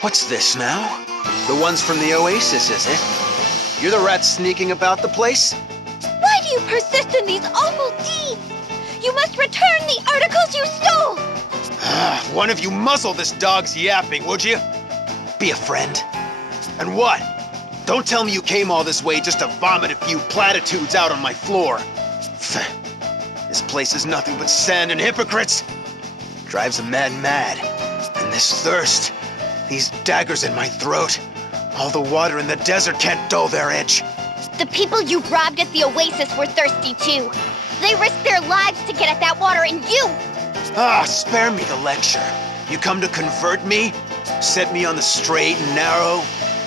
What's this now? The ones from the Oasis, is it? You're the rat sneaking about the place? Why do you persist in these awful deeds? You must return the articles you stole! One of you muzzle this dog's yapping, would you? Be a friend. And what? Don't tell me you came all this way just to vomit a few platitudes out on my floor. This place is nothing but sand and hypocrites. Drives a man mad. And this thirst, these daggers in my throat. All the water in the desert can't dull their edge. The people you robbed at the Oasis were thirsty too. They risked their lives to get at that water, and you... Spare me the lecture. You come to convert me? Set me on the straight and narrow?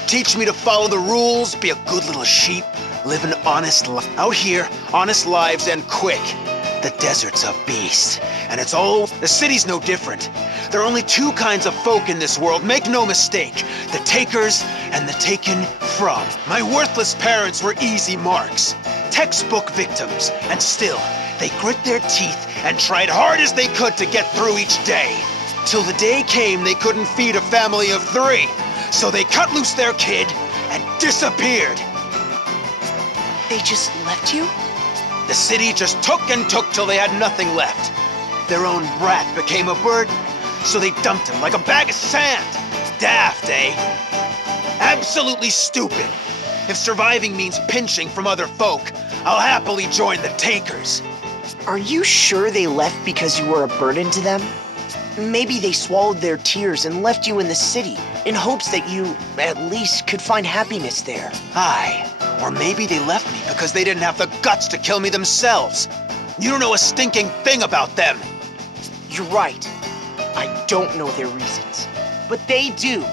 Teach me to follow the rules, be a good little sheep, live an honest life. Out here, honest lives end quick. The desert's a beast, and it's all... The city's no different. There are only two kinds of folk in this world, make no mistake. The takers and the taken from. My worthless parents were easy marks, textbook victims, and still, they grit their teeth and tried hard as they could to get through each day. Till the day came they couldn't feed a family of 3, so they cut loose their kid and disappeared. They just left you? The city just took and took till they had nothing left. Their own brat became a burden, so they dumped him like a bag of sand. Daft, eh? Absolutely stupid. If surviving means pinching from other folk, I'll happily join the takers. Are you sure they left because you were a burden to them? Maybe they swallowed their tears and left you in the city in hopes that you, at least, could find happiness there. Aye. Or maybe they left me because they didn't have the guts to kill me themselves. You don't know a stinking thing about them. You're right. I don't know their reasons. But they do.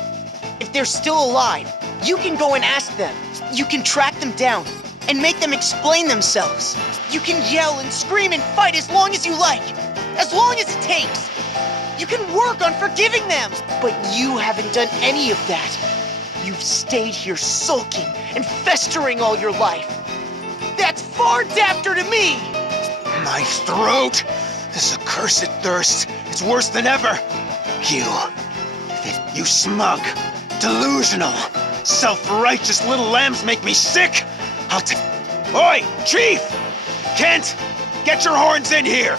If they're still alive, you can go and ask them. You can track them down and make them explain themselves. You can yell and scream and fight as long as you like. As long as it takes. You can work on forgiving them. But you haven't done any of that. You've stayed here sulking and festering all your life. That's far dafter to me! My throat! This accursed thirst, it's worse than ever. You smug, delusional, self-righteous little lambs make me sick. Oi, Chief! Kent, get your horns in here!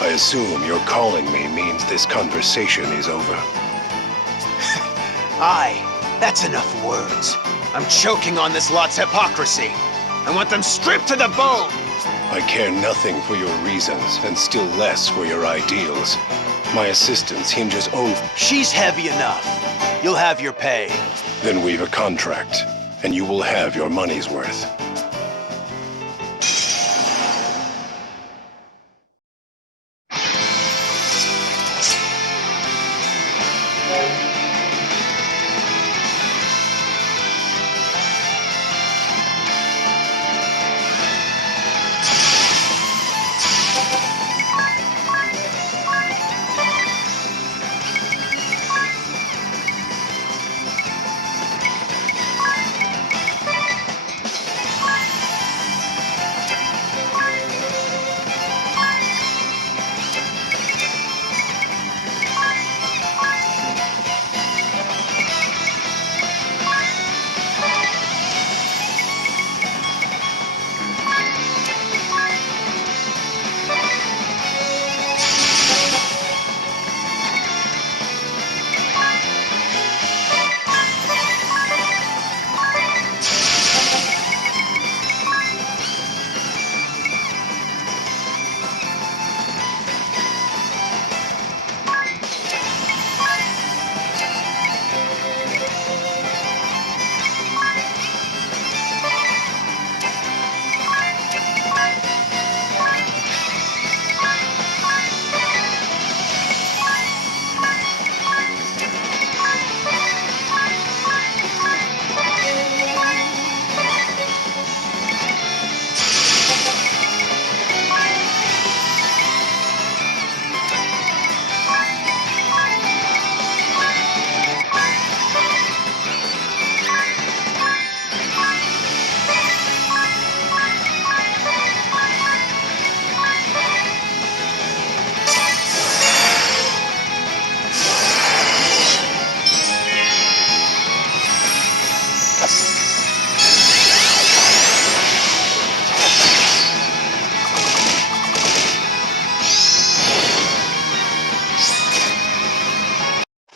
I assume your calling me means this conversation is over. Aye, that's enough words. I'm choking on this lot's hypocrisy. I want them stripped to the bone, I care nothing for your reasons, and still less for your ideals. My assistance hinges only... She's heavy enough. You'll have your pay. Then we've a contract, and you will have your money's worth.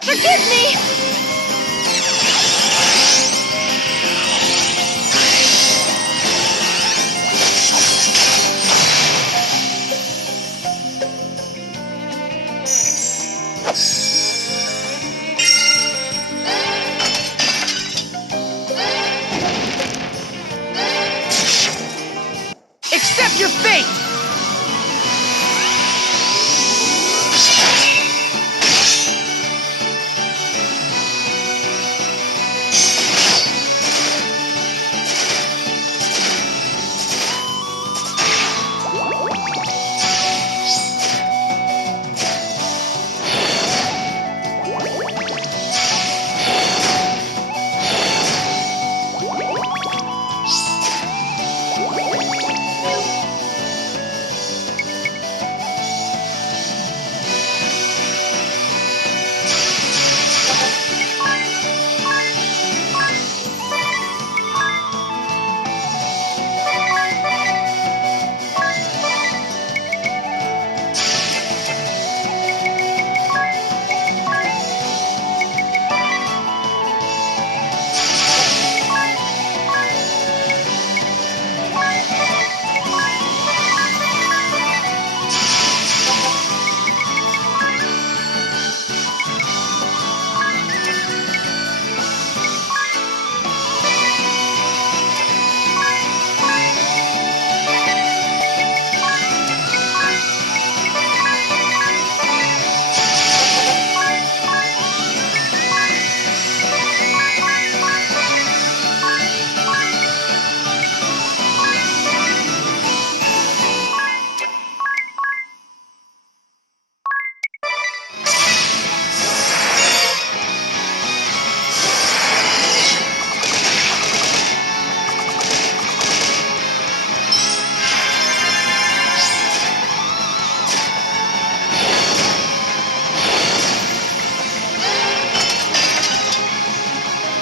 Forgive me! Accept your fate!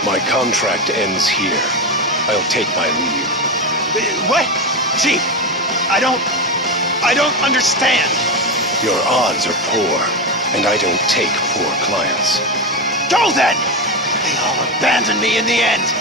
My contract ends here. I'll take my leave. What? Chief, I don't understand. Your odds are poor, and I don't take poor clients. Go then! They all abandoned me in the end.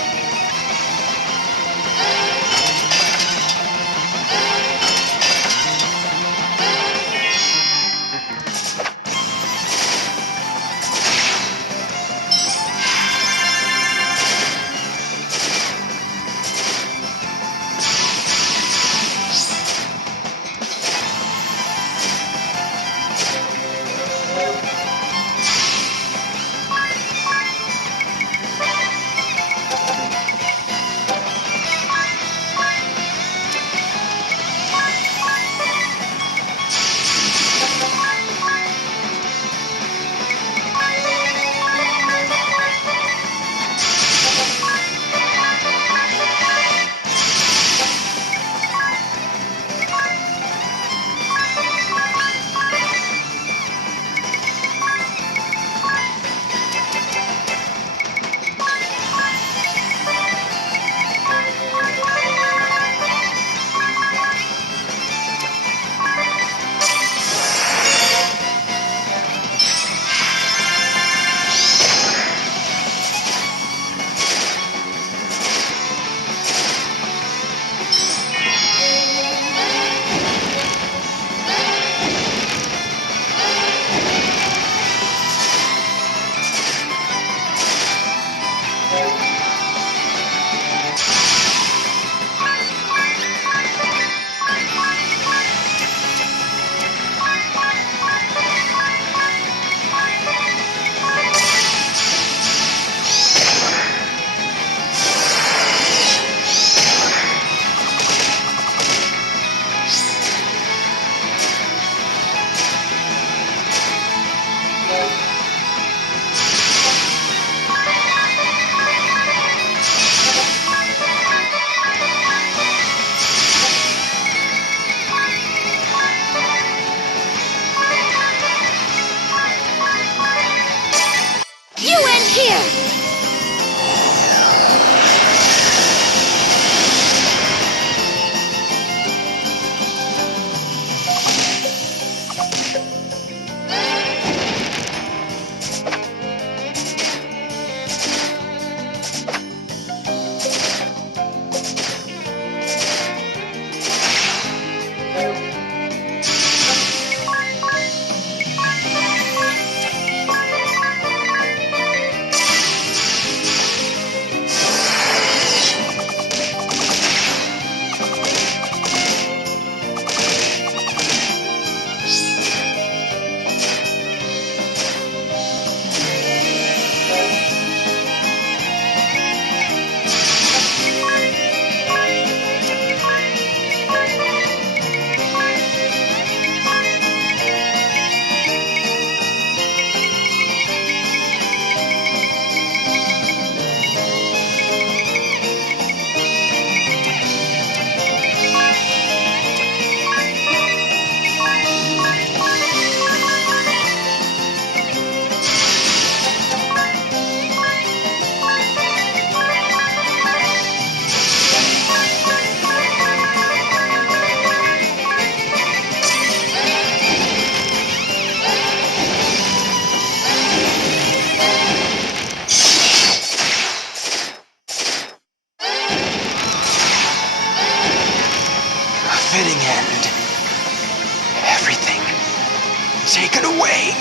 taken away.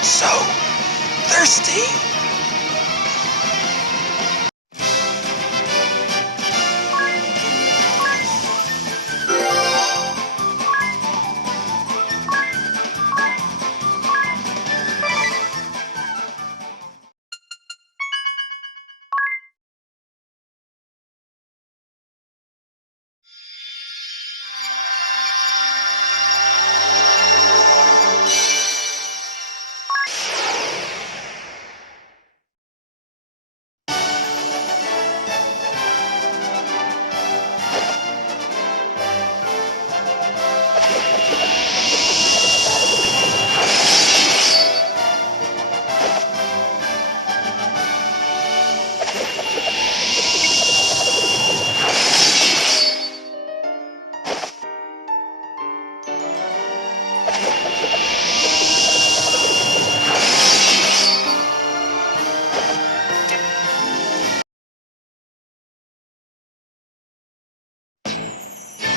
So thirsty.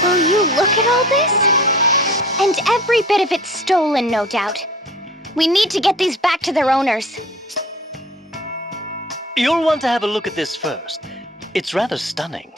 Will you look at all this? And every bit of it's stolen, no doubt. We need to get these back to their owners. You'll want to have a look at this first. It's rather stunning.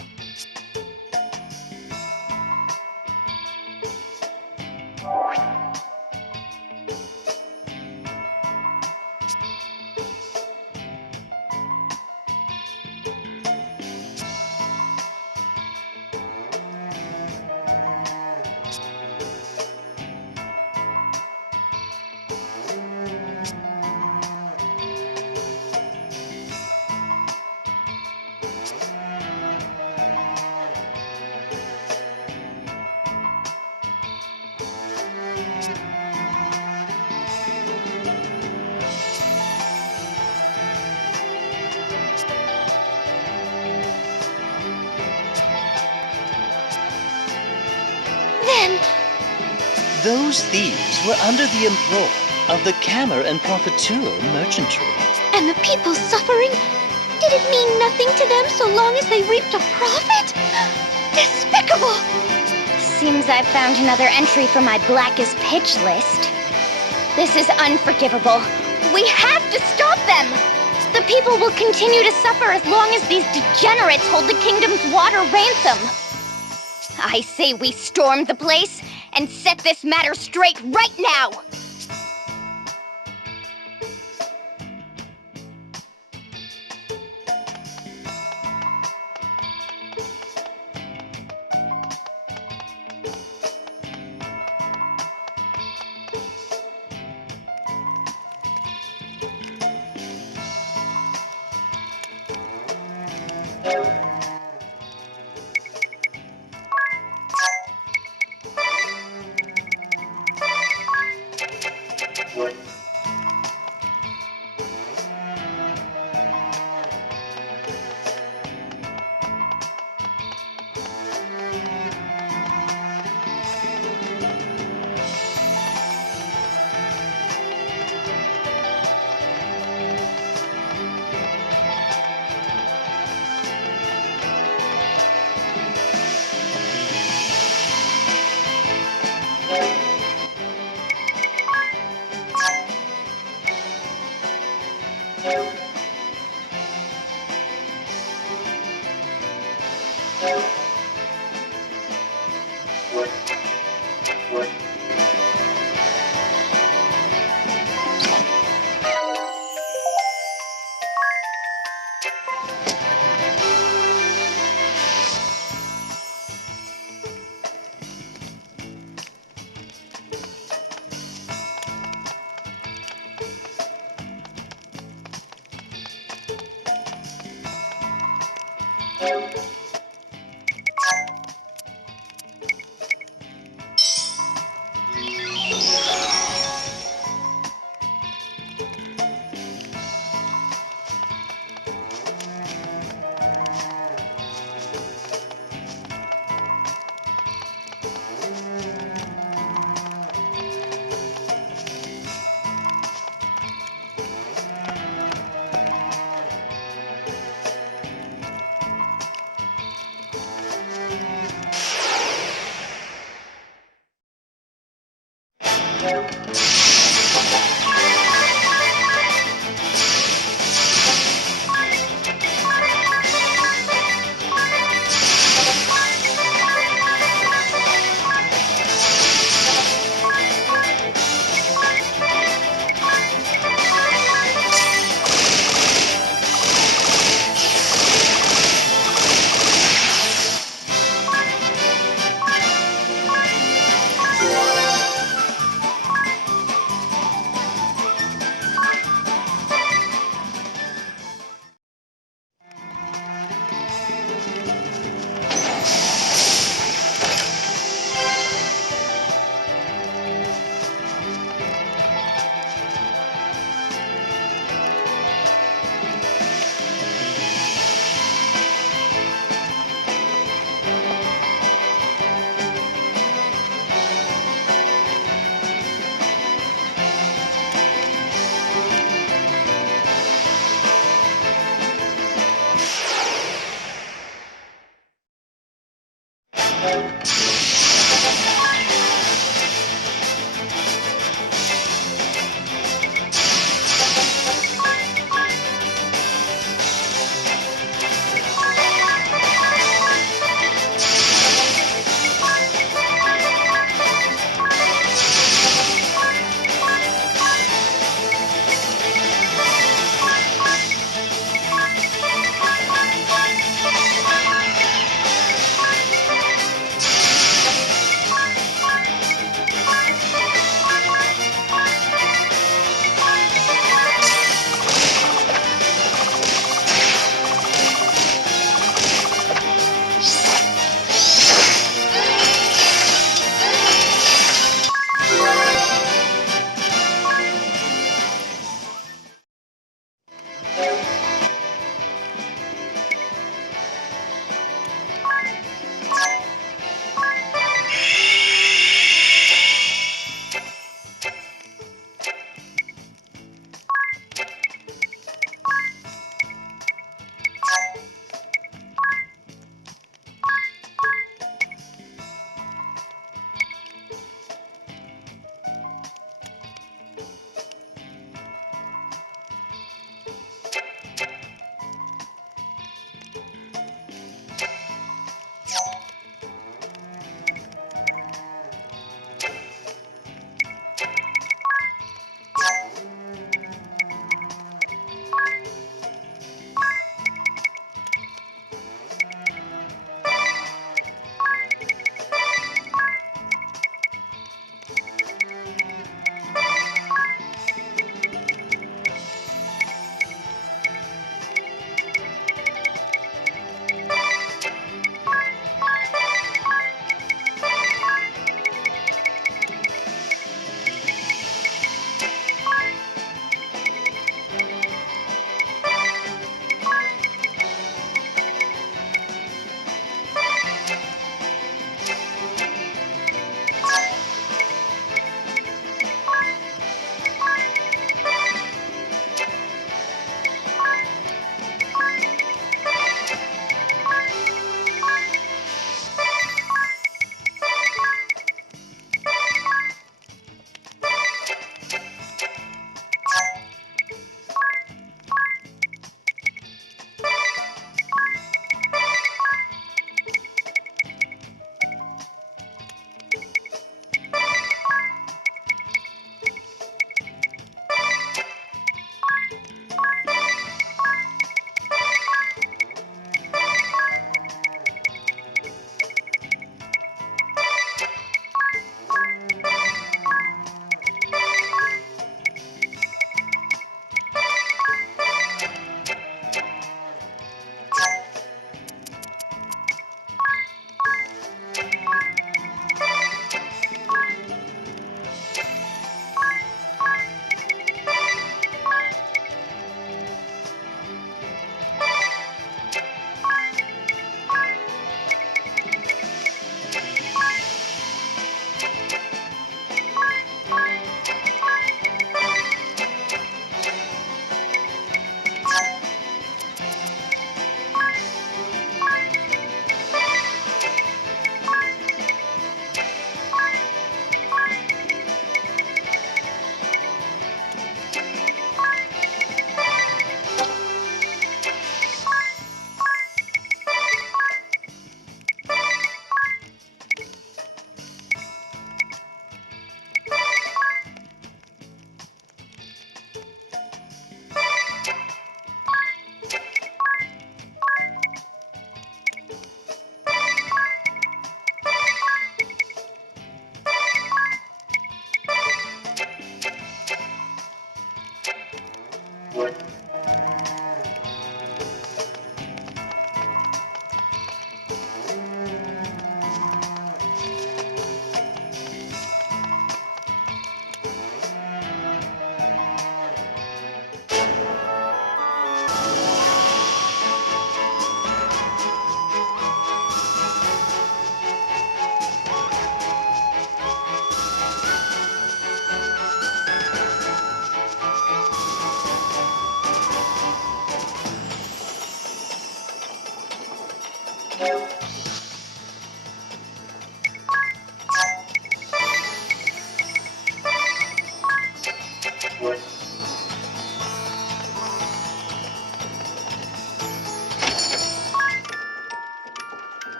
Then, Those thieves were under the employ of the Cammer and Profiteur merchantry. and the people suffering? Did it mean nothing to them so long as they reaped a profit? Despicable! Seems I've found another entry for my blackest pitch list. This is unforgivable. We have to stop them! The people will continue to suffer as long as these degenerates hold the kingdom's water ransom. I say we storm the place and set this matter straight right now!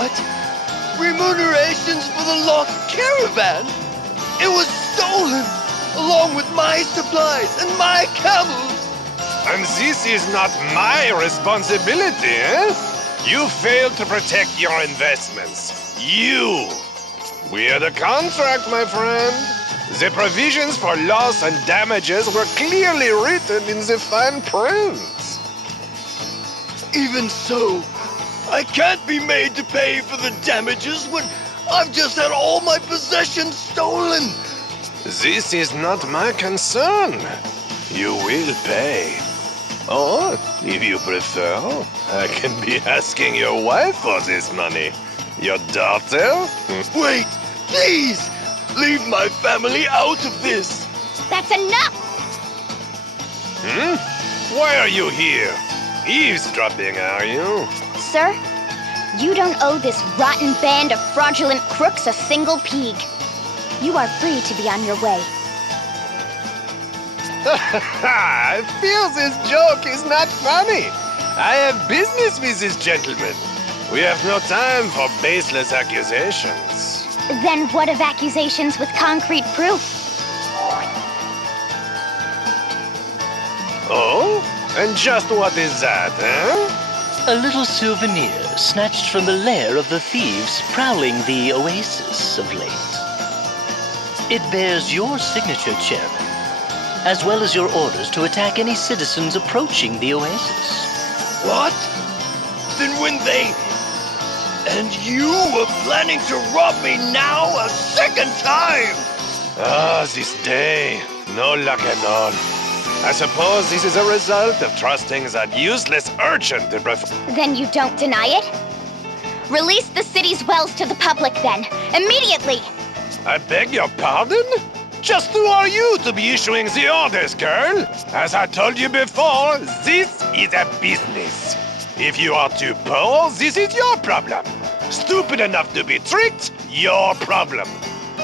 What? Remunerations for the lost caravan? It was stolen, along with my supplies and my camels. And this is not my responsibility, eh? You failed to protect your investments. You! We had a contract, my friend. The provisions for loss and damages were clearly written in the fine print. Even so, I can't be made to pay for the damages when I've just had all my possessions stolen. This is not my concern. You will pay. Or, if you prefer, I can be asking your wife for this money. Your daughter? Wait, please! Leave my family out of this! That's enough! Why are you here? Eavesdropping, are you? Sir, you don't owe this rotten band of fraudulent crooks a single peeg. You are free to be on your way. I feel this joke is not funny. I have business with this gentleman. We have no time for baseless accusations. Then what of accusations with concrete proof? Oh? And just what is that, eh? A little souvenir snatched from the lair of the thieves prowling the oasis of late. It bears your signature, Chairman, as well as your orders to attack any citizens approaching the oasis. What? Then when they... And you were planning to rob me now a second time! Ah, this day. No luck at all. I suppose this is a result of trusting that useless urchin to Then you don't deny it? Release the city's wells to the public then, immediately! I beg your pardon? Just who are you to be issuing the orders, girl? As I told you before, this is a business. If you are too poor, this is your problem. Stupid enough to be tricked, your problem.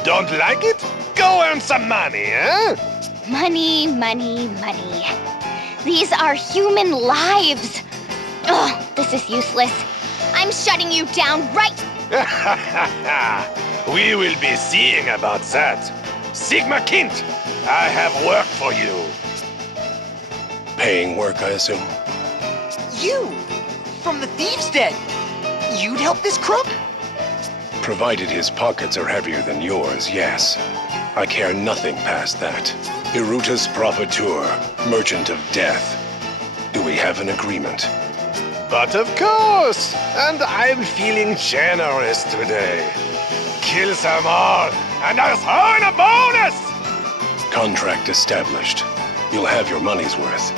Don't like it? Go earn some money, eh? Money, money, money. These are human lives. Ugh, this is useless. I'm shutting you down right... We will be seeing about that. Sigma Kint, I have work for you. Paying work, I assume? You! From the thieves' den! You'd help this crook? Provided his pockets are heavier than yours, yes. I care nothing past that. Irutus Profiteur, Merchant of Death. Do we have an agreement? But of course! And I'm feeling generous today. Kill them all, and I'll throw in a bonus! Contract established. You'll have your money's worth.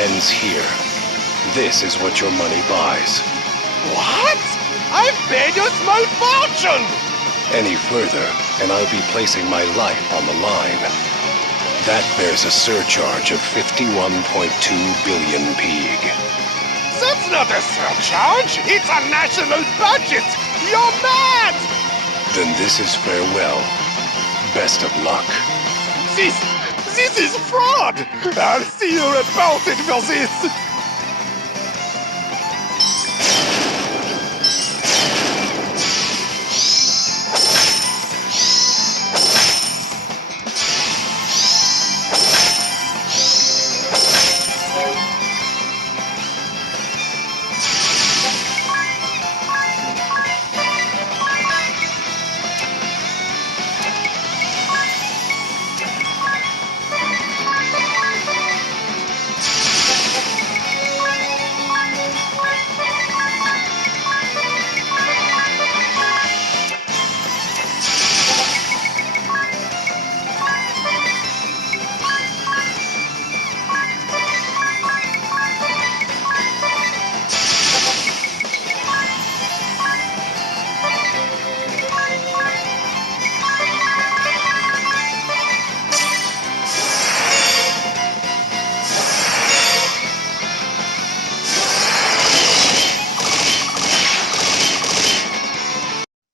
ends here. This is what your money buys. What? I've paid you a small fortune! Any further, and I'll be placing my life on the line. That bears a surcharge of 51.2 billion peeg. That's not a surcharge! It's a national budget! You're mad! Then this is farewell. Best of luck. This is fraud! I'll see you reported for this!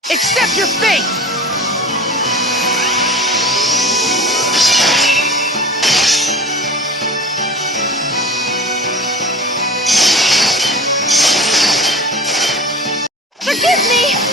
Accept your fate! Forgive me!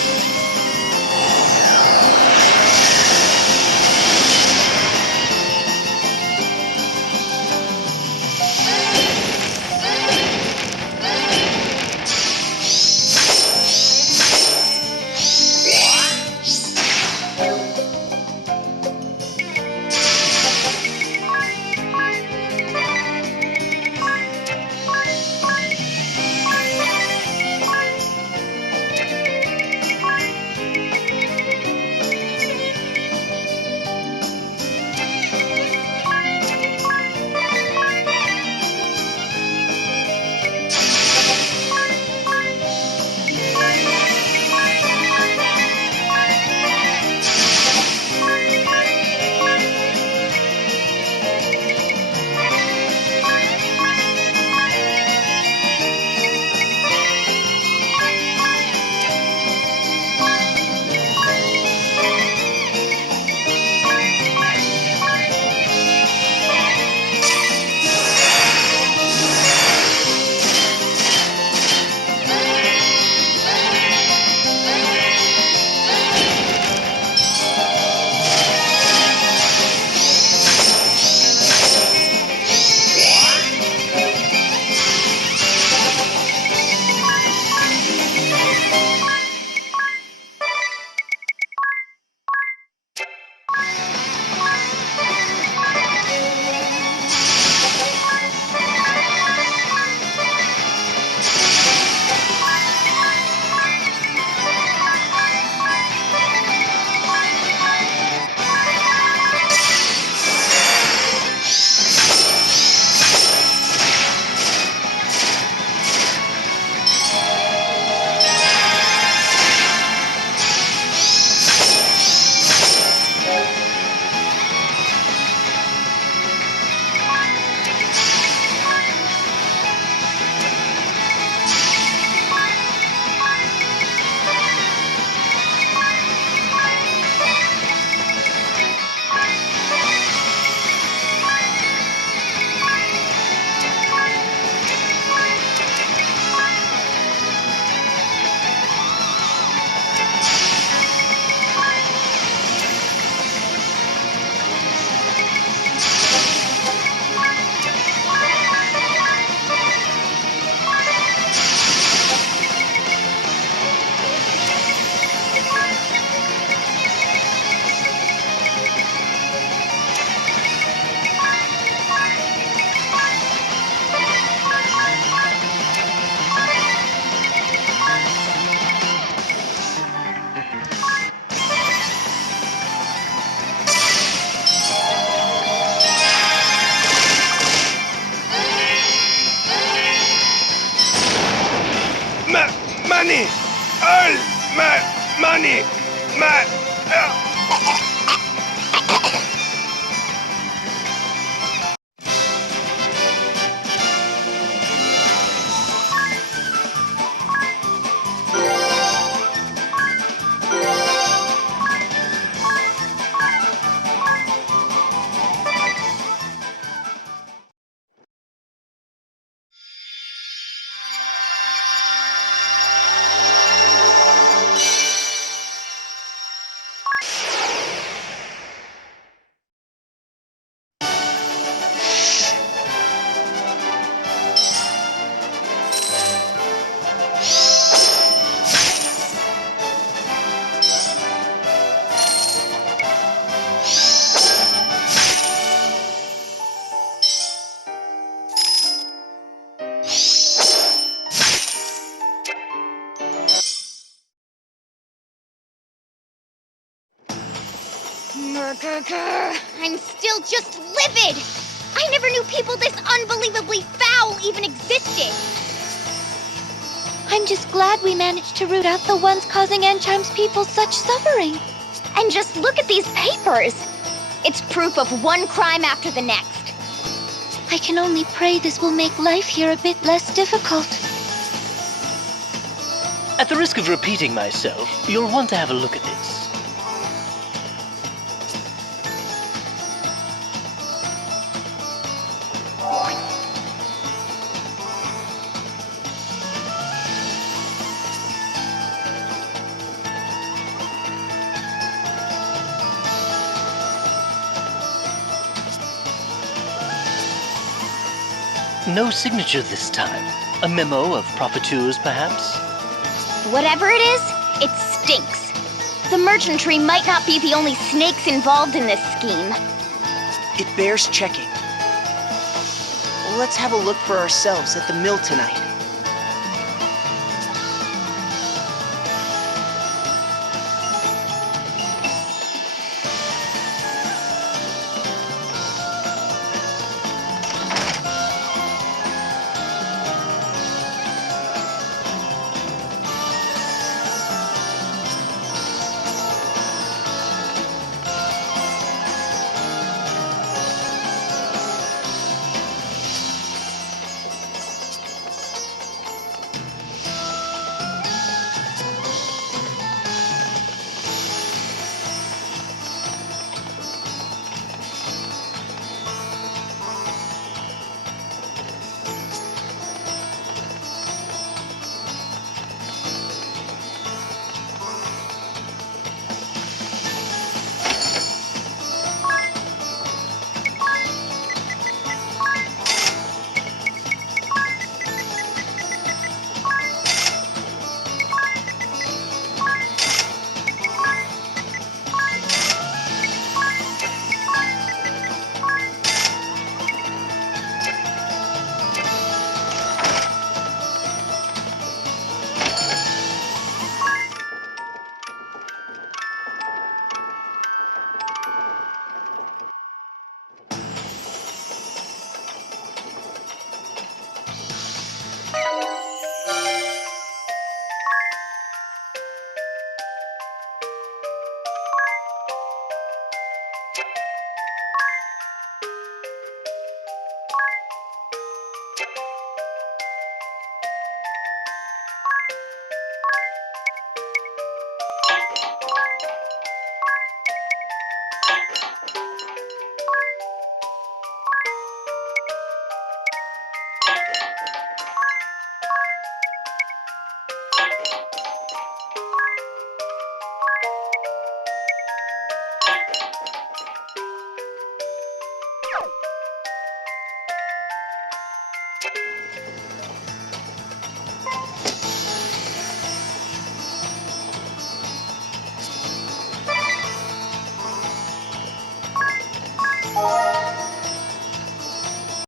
money! All my money! My... I'm still just livid! I never knew people this unbelievably foul even existed! I'm just glad we managed to root out the ones causing Enchime's people such suffering. And just look at these papers! It's proof of one crime after the next. I can only pray this will make life here a bit less difficult. At the risk of repeating myself, you'll want to have a look at this. No signature this time. A memo of profiteers, perhaps? Whatever it is, it stinks. The merchantry might not be the only snakes involved in this scheme. It bears checking. Let's have a look for ourselves at the mill tonight.